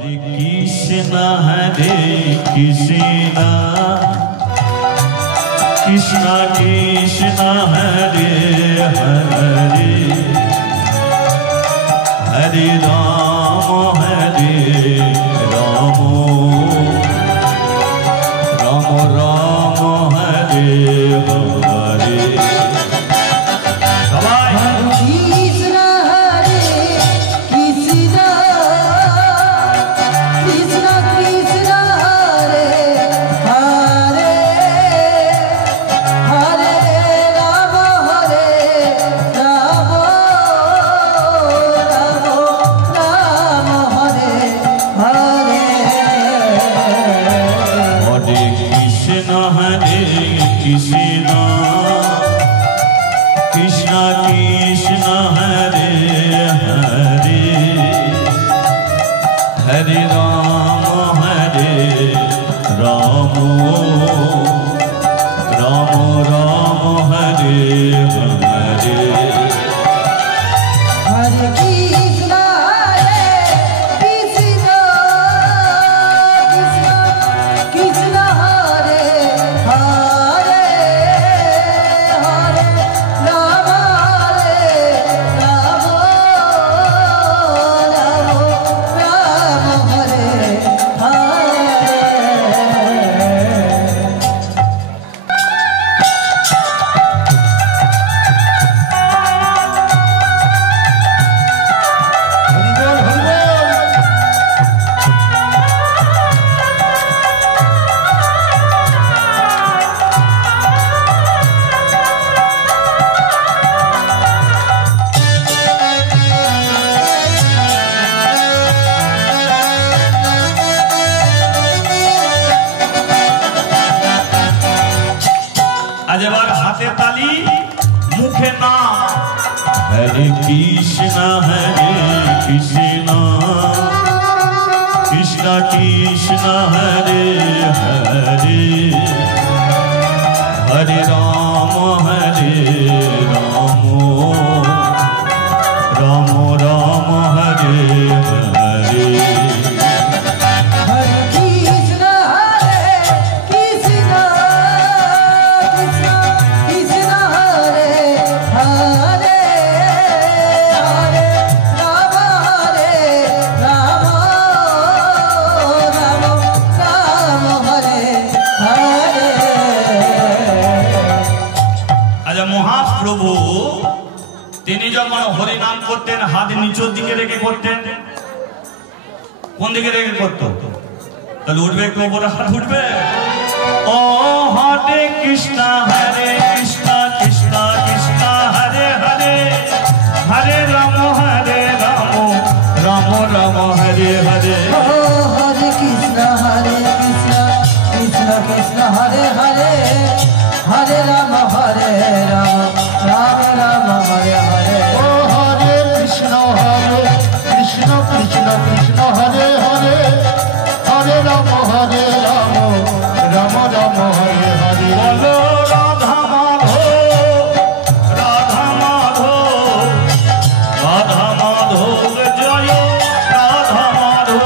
हरे कृष्णा कृष्णा कृष्णा हरे हरे हरे राम राम राम हरे हरे हरे कृष्णा कृष्णा कृष्णा हरे हरे हरे राम राम राम हरे हरे हरि नाम करते हाथ नीचर दिके रेखे करते कौन दिके रेखे करते उठबे एक हाथ उठबे ओ हरे कृष्णा कृष्णा कृष्णा हरे हरे हरे राम राम राम हरे हरे हरे कृष्णा कृष्णा कृष्णा हरे हरे हरे राम राम राम हरे हरे कृष्ण कृष्ण कृष्ण हरे हरे हरे राम राम राम हरे हरे बोलो राधा माधो राधा माधो राधा माधो जय राधा माधो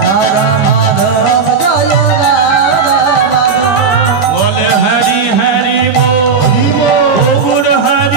राधा माधव जय राधा बोले हरि हरि बोल हरि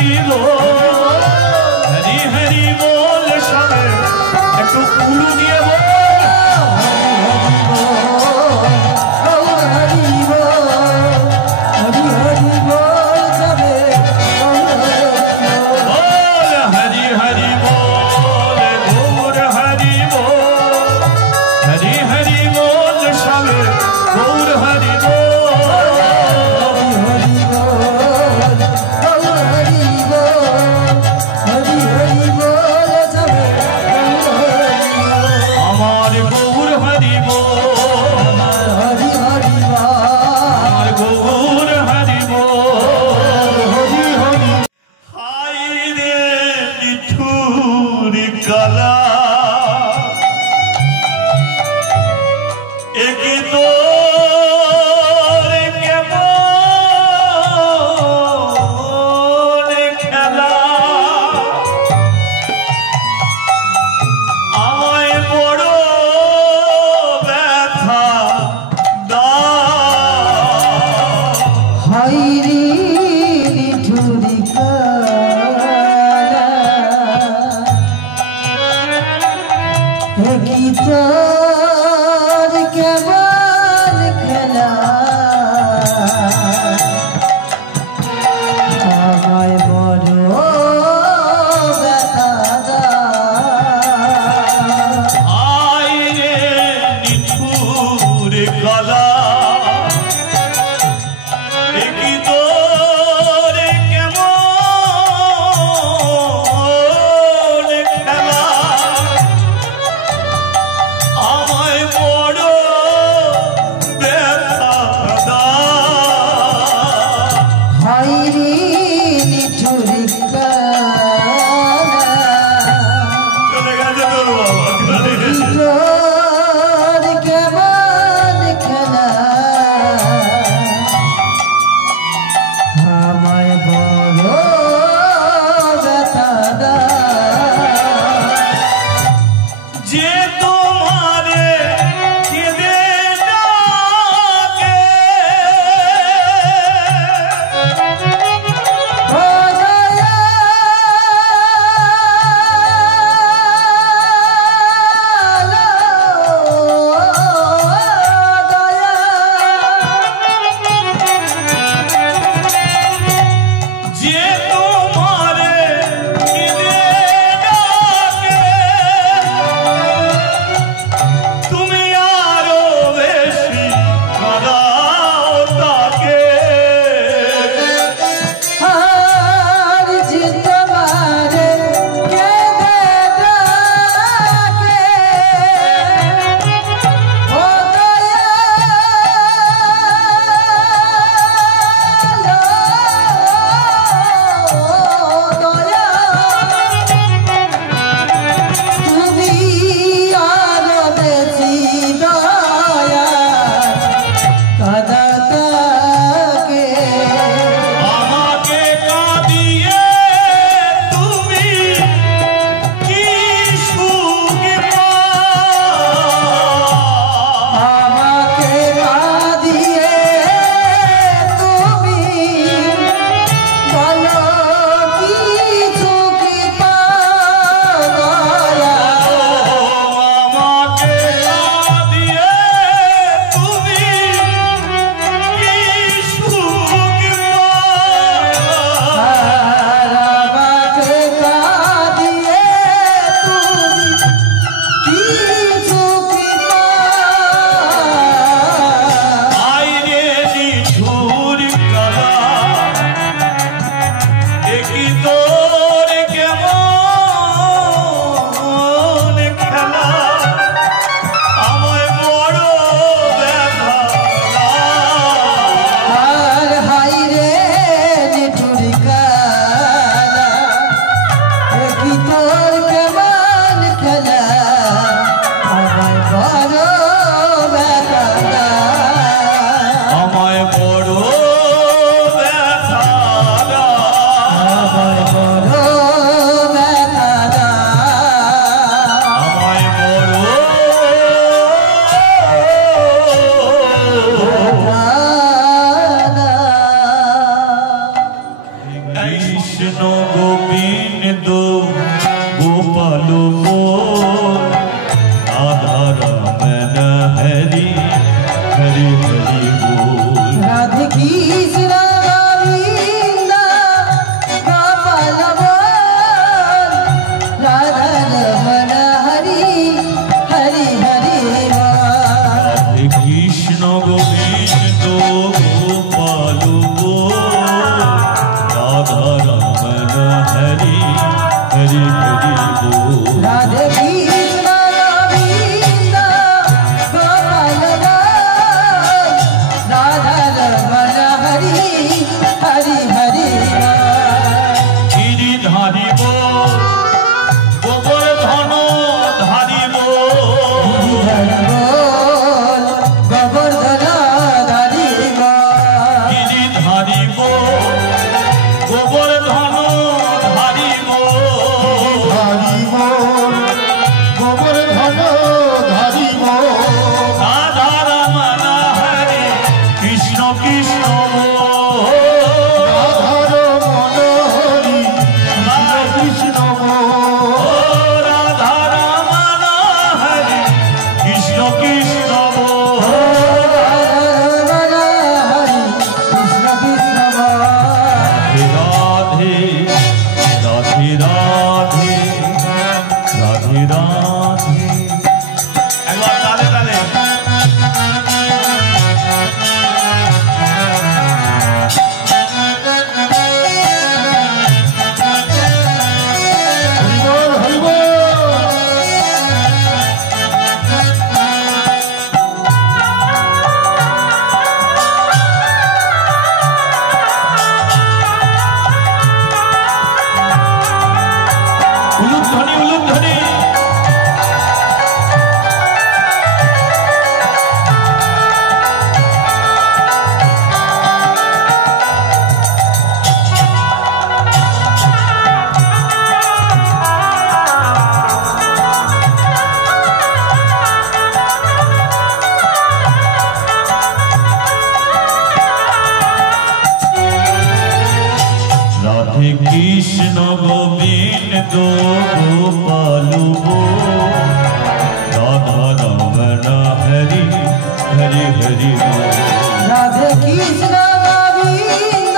কৃষ্ণ গোবিন্দ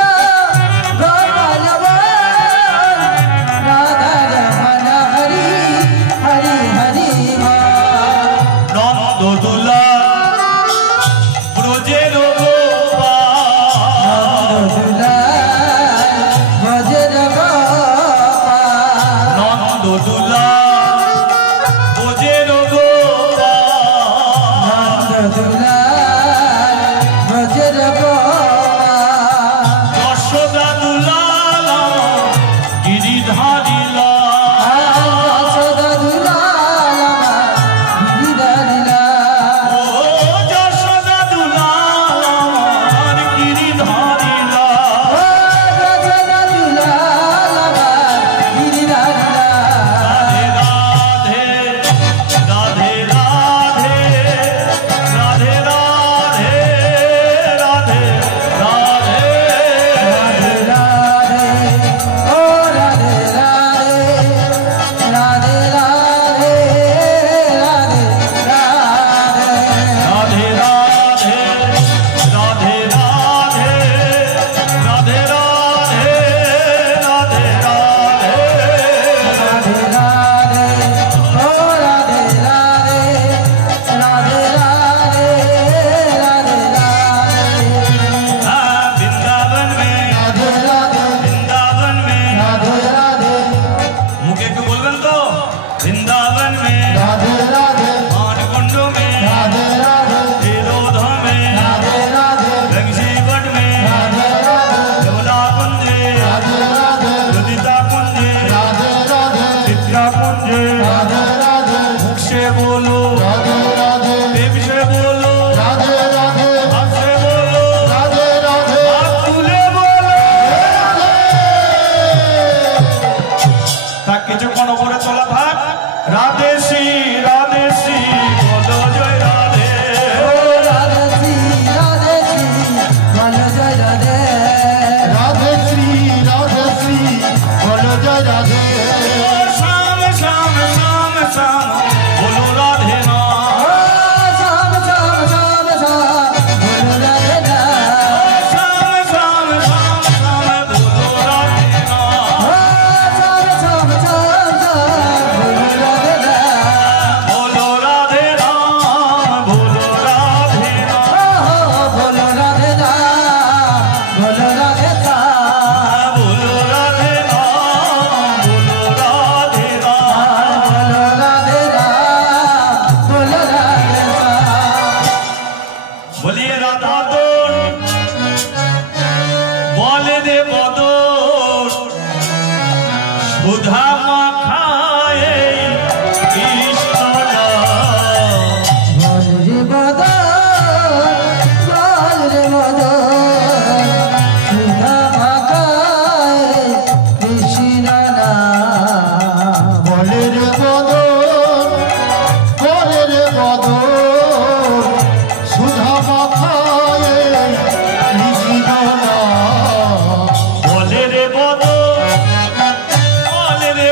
গোপাল রাধা রমণ হরি হরি হরি নন্দ দুলা ব্রজের গোপাল ভজর গোপাল নন্দ দুলা ব্রজের গোপাল ভজর গোপাল যশোদা দুলাল গিরিধারী লাল যশোদা দুলাল গিরিধারী লাল ও যশোদা দুলাল গিরিধারী লাল যশোদা দুলাল গিরিধারী লাল রাধে রাধে রাধে রাধে রাধে রাধে রাধে রাধে রাধে ও রাধে রাধে রাধে রাধে রাধে রাধে রাধে রাধে রাধে রাধে রাধে রাধে রাধে রাধে राधे राधे ओ राधे राधे राधे राधे राधे राधे वृंदावन में राधे राधे वृंदावन में राधे राधे मुझे क्यों बोलबेन तो वृंदावन में राधे राधे मानकुंड में राधे राधे तिलोधम में राधे राधे रंगसीवट में राधे राधे यमुना कुंजे राधे राधे ललिता कुंजे राधे राधे चित्रा कुंजे राधे राधे मुख से बोलो राधे राधे देव से बोलो राधे राधे हाथ से बोलो राधे राधे हाथ तुले बोलो তা কিছুক্ষণ উপরে তোলা থাক রাধে শ্রী বলো জয় রাধে ओ राधे श्री बोलो जय राधे राधे श्री बोलो जय राधे ও শ্যাম শ্যাম শ্যাম শ্যাম বলো রাধে না ओ श्याम श्याम श्याम श्याम बोलो राधे राधे শ্যাম শ্যাম শ্যাম শ্যাম বলো রাধে না ओ श्याम श्याम श्याम श्याम बोलो राधे राधे বলো রাধে না বলো রাধে না ओ बोलो राधे राधे बोलो राधे राधे বলো রাধে না বলো রাধে না बोलो राधे राधे बोलो राधे राधे বলিয়ে রাধা তোর বলে দে বদর সুধা মাখায়ে কৃষ্ণ बोल रे मदन सुधा माकाए कृष्ण नाम बोले रे बदन सुधा माखाए कृष्ण नाम বলে রে বদর বলে রে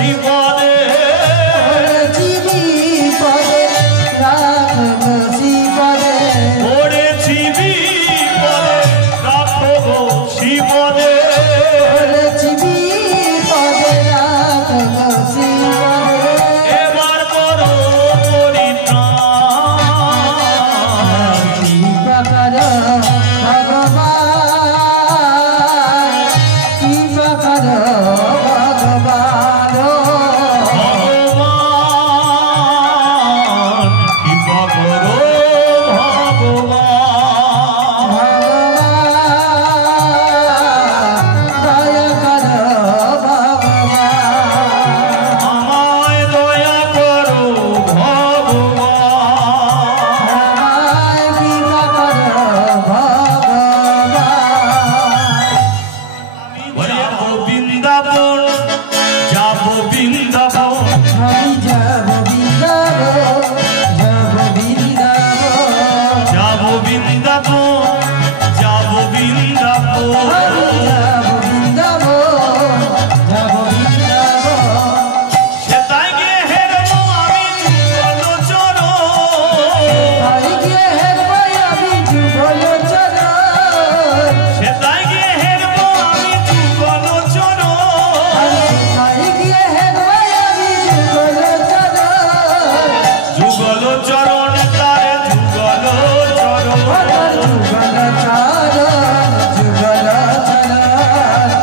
শিবরে চিবি পদে রাখবো শিবরে পড়েছি বিপদে রাখবো শিবরে চিবি পদে রাখবো শিবরে এবার করো পরিত্রাণ কৃপা করো ভগবান কৃপা করো ভগবান ভগবান কৃপা করো ভগবান দয়া করো ভগবান আমায় দয়া করো ভগবান কৃপা করো ভগবান যাবো বৃন্দাবন যাবো বৃন্দাবন আমি যাব বৃন্দাবন যাব বৃন্দাবন যাবো বৃন্দাবন যাবো বৃন্দাবন আমি যাব বৃন্দাবন যাব বৃন্দাবন সেটাই গিয়ে হেরবো আমি যুগল চরণ তাই গিয়ে হেরবো আমি যুগল চরণ সেটাই গিয়ে হেরবো আমি যুগল চরণ তাই গিয়ে হেরবো আমি যুগল চরণ যুগল চরণ তারে যুগল চরণ যুগল চরণ যুগল চরণ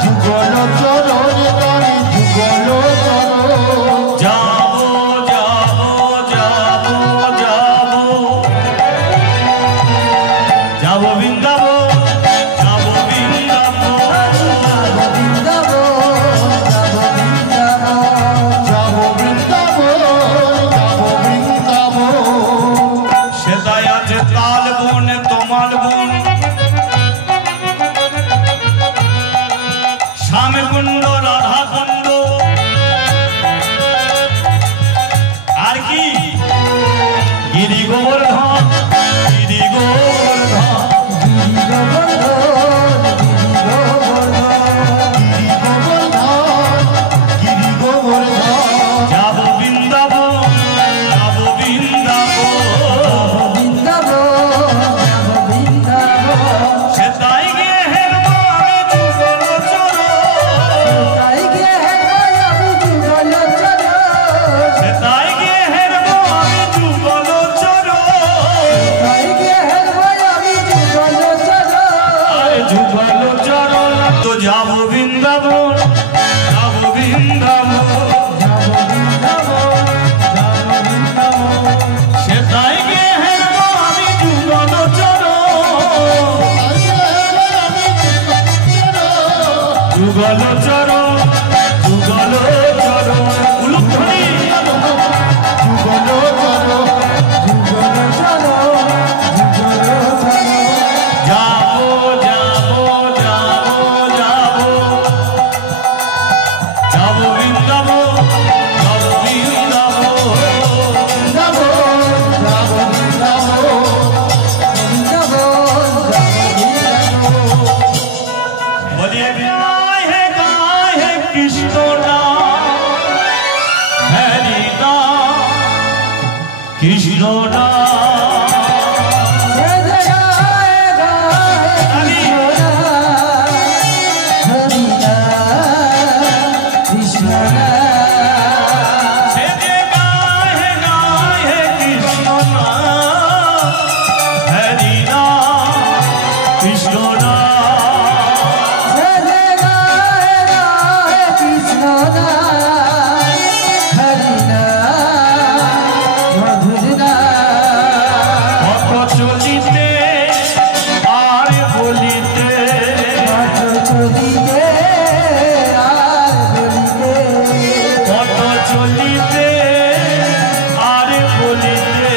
যুগল চরণ তারি যুগল চরণ যাবো যাবো যাবো যাবো যাবো বৃন্দাবন যাবো বৃন্দাবন যাব বৃন্দাবন যাব বৃন্দাবন যাব বৃন্দাবন যাব বৃন্দাবন সেটাই আছে তাল বন তোমার বন শ্যামকুণ্ড রাধা কুণ্ড আর কি গিরি গোবর্ধন গিরি গোবর্ধন গিরি গোবর্ধন গিরি গোবর্ধন যাবো বৃন্দাবন যাবো বৃন্দাবন বৃন্দাবন যাব বৃন্দাবন সেটাই গিয়ে হেরবো আমি যুগল চরণ তাই গিয়ে হেরবো আমি যুগল চরণ সেটাই গিয়ে হেরবো আমি যুগল চরণ তাই গিয়ে হেরবো আমি যুগল চরণ যুগল চরণ তো যাবো বৃন্দাবন যাবো বৃন্দাবন যাব বৃন্দাবন যাব বৃন্দাবন সেটাই গিয়ে হেরবো আমি যুগল চরণ যুগল চরণ যুগল চরণ উলুধ্বনি যুগল চরণ যুগল চরণ যুগল চরণ যাবো যাবো যাবো যাবো যাবো বৃন্দাবন যাবো বৃন্দাবন যাব যাব বৃন্দাবন बोलिए गाए है कृष्ण नाम हरि नाम कृष्ण नाम से गाए है कृष्ण नाम हरि नाम कृष्ण नाम কত চলিতে আর বলিতে কত চলিতে আর বলিতে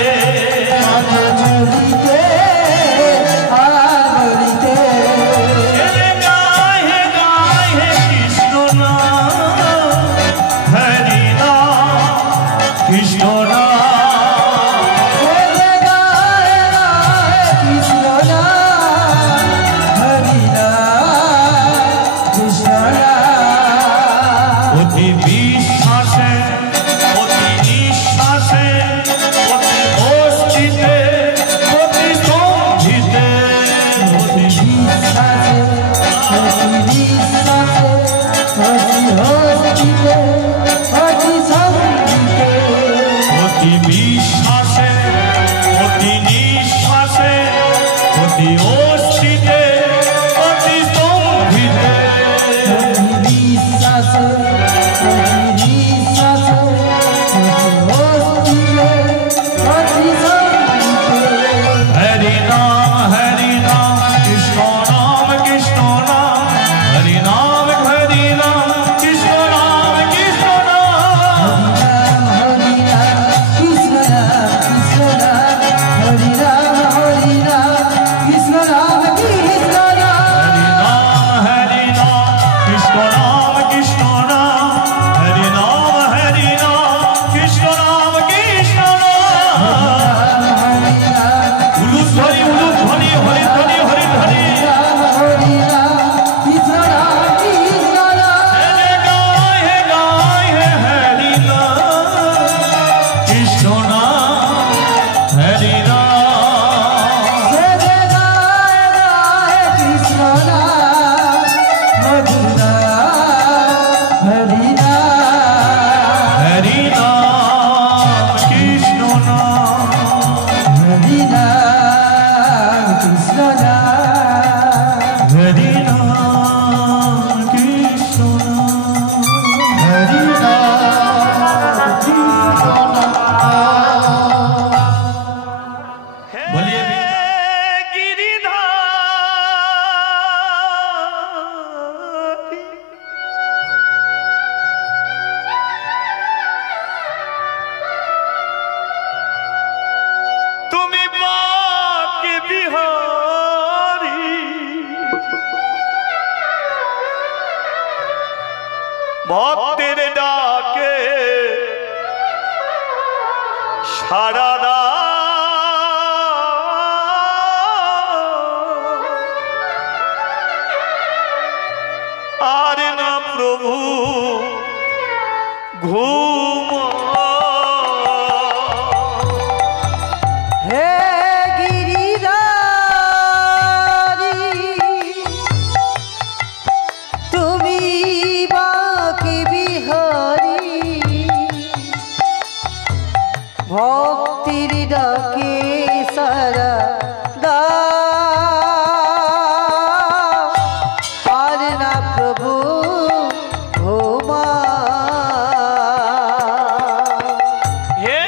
ছেলে গায়ে গায়ে কৃষ্ণ নাম হরি নাম কৃষ্ণ নাম অতি বিশ্বাসে ছাড়া না আর না প্রভু ঘুম হে গিরিধারী তুমি বাকি বিহারী ভক্তির ডাকে সারা দা আর না প্রভু ঘুমা হে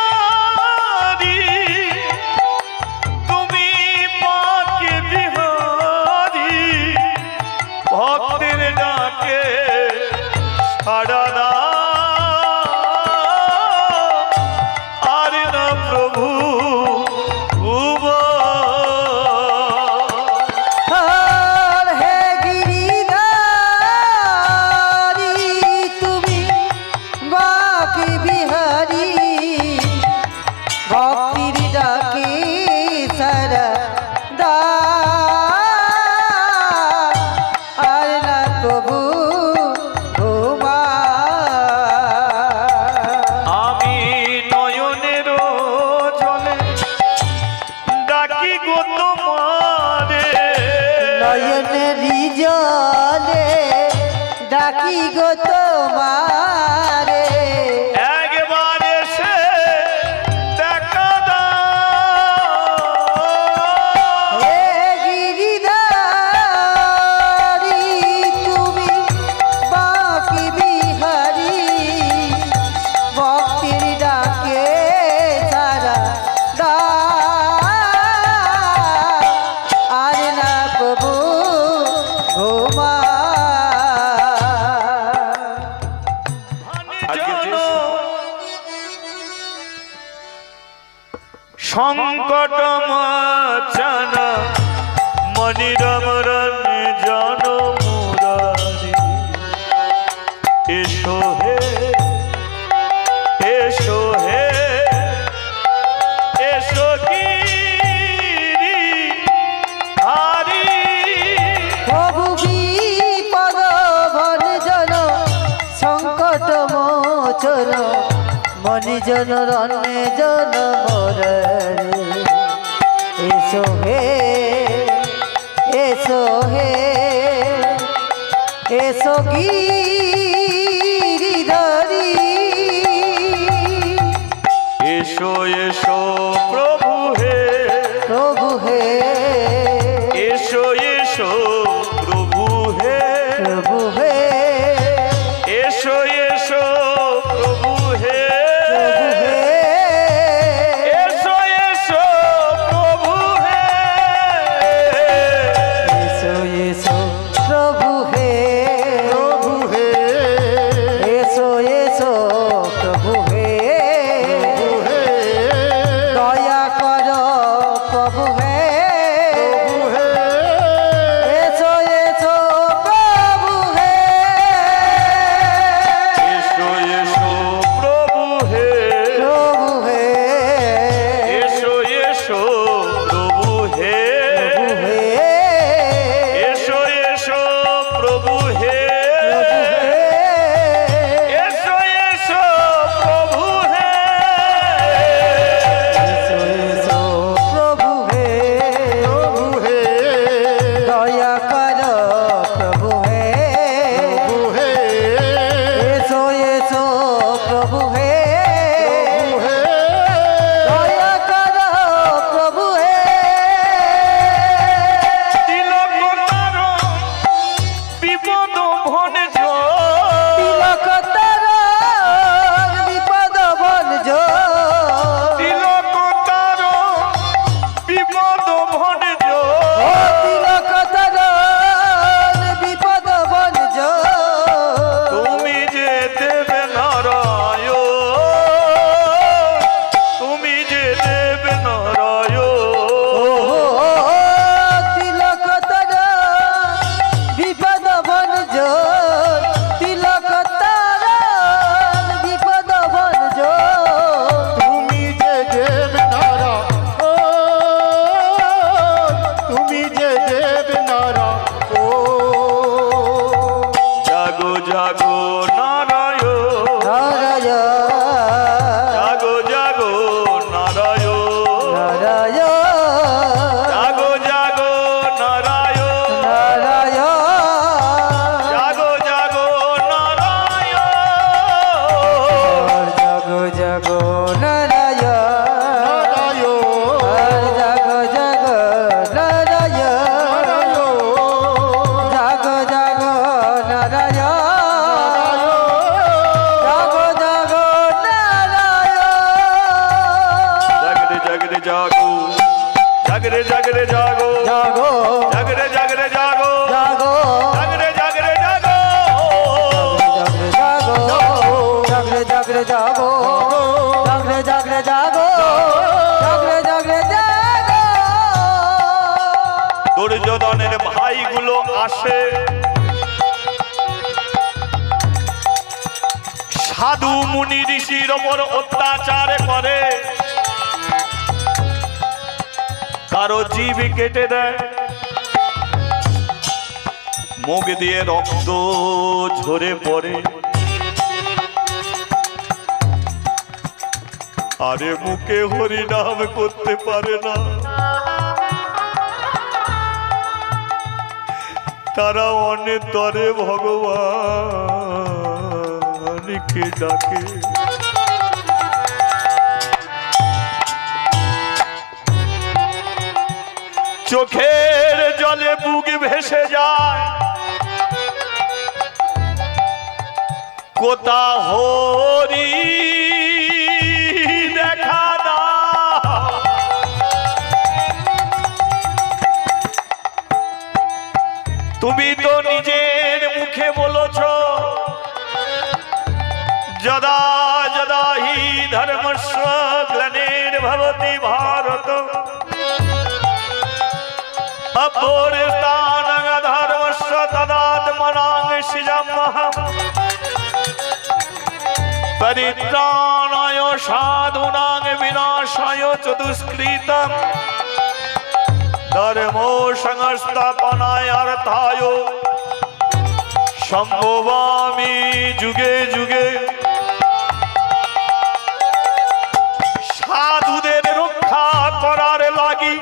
গিরিধারী তুমি বাকি বিহারী ভক্তির ডাকে সাড়া না আর না প্রভু ঘুম আর হে গিরিধারী তুমি বাকি বিহারী ভক্তির ডাকে সারা দা আর না প্রভু ঘুমা আমি নয়নের জলে ডাকি গো তোমারে নয়নেরি জলে ডাকি গো তোমারে একবার এসে দেখা দাও হে গিরিধারী তুমি বাকি বিহারী ভক্তির ডাকে সারা দা আর না প্রভু ঘুমা জন সংকট মোচন মনিরম জন মুরারি এসো হে এসো হে এসো গিরি ধারী প্রভু বিপদ ভঞ্জন সংকট মোচন মনিজন রণে জন মরে এসো হে এসো হে এসো গিরিধারী এসো এসো প্রভু হে প্রভু হে এসো এসো প্রভু হে প্রভু হে এসো এসো প্রভু হে প্রভু হে এসো এসো প্রভু হে এসো এসো প্রভু হে প্রভু হে জাগরে জাগরে জাগো জাগো জাগরে জাগরে জাগো জাগো জাগরে জাগরে জাগো জাগরে জাগরে জাগো জাগরে জাগরে জাগো জাগরে জাগরে জাগো। দুর্যোধনের ভাইগুলো আসে, সাধু মুনি ঋষির ওপর অত্যাচার করে, কারো জীব কেটে দেয়, মুখ দিয়ে রক্ত ঝরে পড়ে। আরে মুখে হরিনাম করতে পারে না, তারা অনেক তরে ভগবানকে ডাকে। চোখের জলে বুক ভেসে যায়, কোথা হরি দেখা না। তুমি তো নিজের মুখে বলেছ, যদা যদা হি ধর্মস্য গ্লানির্ভবতি ভারত অভ্যুত্থানং ধর্মস্য তদাত্মনাং সৃজাম্যহम् পরিত্রাণায় সাধূনাং বিনাশায় চ দুষ্কৃতम् ধর্মো সংস্থাপনায় অর্থায় সম্ভবামি যুগে যুগে। সাধুদের রক্ষা করার লাগি,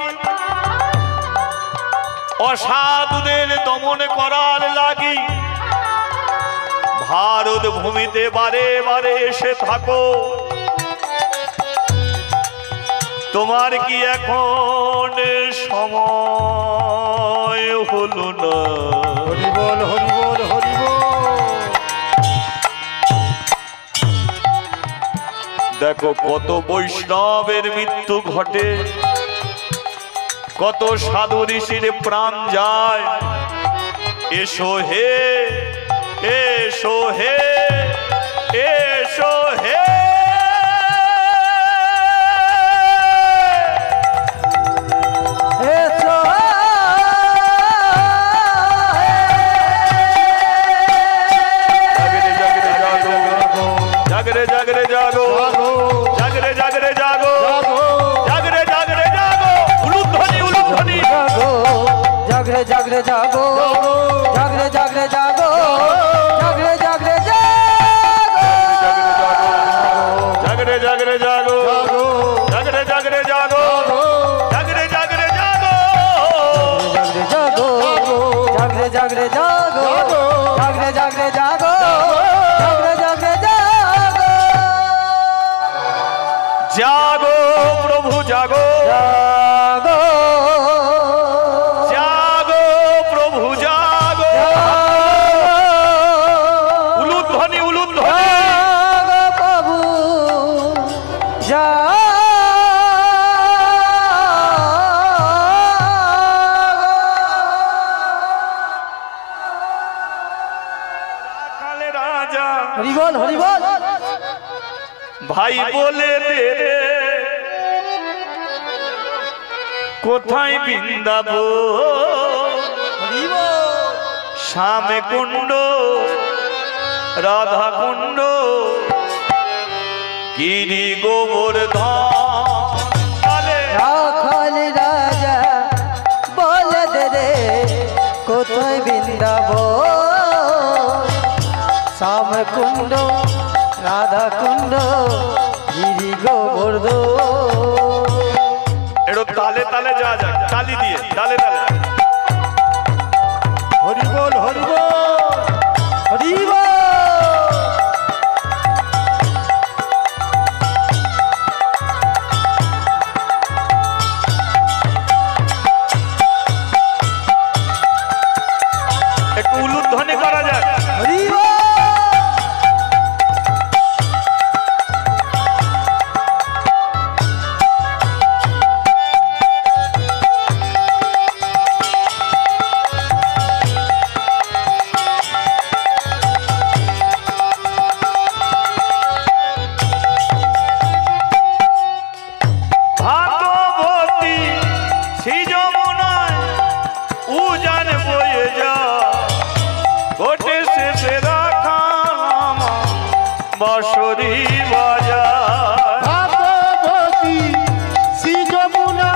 অসাধুদের দমন করার লাগি ভারত ভূমিতে বারে বারে এসে থাকো। তোমার কি এখন সময় হলো না? হরি বল হরি বল হরি বল। দেখো কত বৈষ্ণবের মৃত্যু ঘটে, কত সাধু ঋষির প্রাণ যায়। এসো হে এসো হে এসো হে। জাগরে জাগরে জাগো জাগরে জাগরে জাগো জাগরে জাগরে জাগো। উলুধ্বনি উলুধ্বনি জাগরে জাগরে জাগো জাগরে জাগরে জাগো জাগরে জাগরে জাগরে জাগরে জাগো জাগরে জাগরে জাগো জাগরে জাগরে জাগো জাগরে জাগরে জাগো জাগরে জাগরে জাগো জাগরে জাগরে জাগো। জাগো প্রভু জাগো জাগো জাগো প্রভু জাগো। উলুধ্বনি উলুধ্বনি জাগো প্রভু জাগো। কালে রাজা হরি বল হরি বল। ভাই বলে দে রে, কোথায় বৃন্দাবন? হরি বল। শ্যামে কুণ্ড রাধা কুণ্ড গিরি গোবর্ধন। রাখাল রাজা বলে দে রে, কোথায় বৃন্দাবন? শ্যাম কুণ্ড রাধা কুণ্ড গিরি গোবর্ধন। একটু তালে তালে যা যাক, তালি দিয়ে তালে তালে। হরি বল হরি বল। হরি বল। একটু উলুধ্বনি করা যাক। হরি বল। বাঁশরি বাজায় ভাগবতী শ্রী যমুনা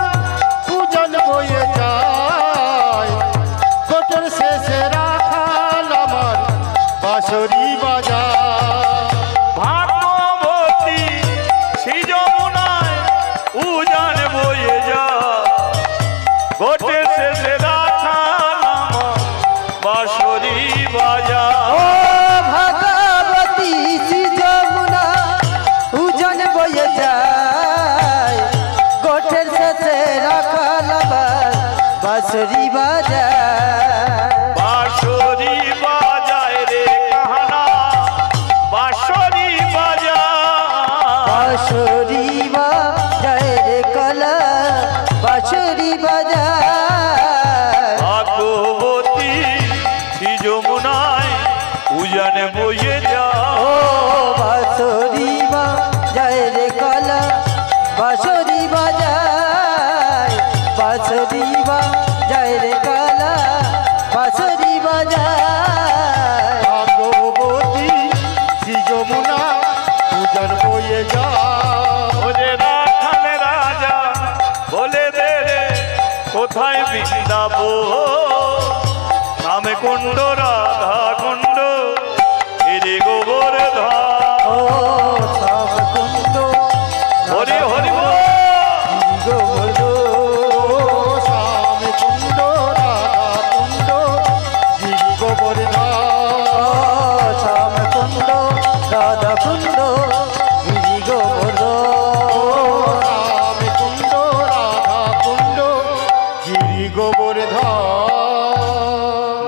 পূজন বয়ে যায় কোটের শেষে রাখাল আমার বাঁশরি বাজায় ভাগবতী শ্রী যমুনায় উজান বয়ে যায় গোটের শেষে রাখাল আমার বাঁশরি বাজায় ও ভগবতী শ্রী যমুনা উজান বয়ে যায় গোঠের শেষে রাখাল আমার বাঁশরি বাজায় বাঁশরি বাজায় রে কাহানা বাঁশরি বাজায় বাঁশরি বাজায় রে কলা বাঁশরি বাজায় ভাগবতী শ্রী যমুনায় উজানে বয়ে যায় ও বাঁশরি বাজায় রে কলা বাঁশরি বাজায় বাঁশরি বাজায় রে কলা বাঁশরি বাজায় ভাগবতী শ্রী যমুনা পূজন বয়ে যায় ওরে রাখাল রাজা বলে দে রে কোথায় বৃন্দাবো নামে কুণ্ড রাধা কুণ্ড এরে গোবর ধা ও সব কুন্দ হরি হরি বল। শ্যাম কুণ্ড রাধা কুণ্ড গিরি গোবর্ধন শ্যাম কুন্দ রাধা কুন্দ গিরি গোবর্ধন শ্যাম কুণ্ড রাধা কুণ্ড গিরি গোবর্ধন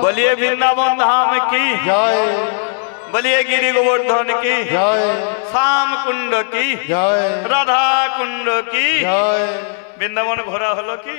বলিए वृंदावन धाम की জয় বলিए गिरि गोवर्धन की জয় श्याम कुंड की জয় राधा कुंड की জয় वृंदावन घोरा हलो की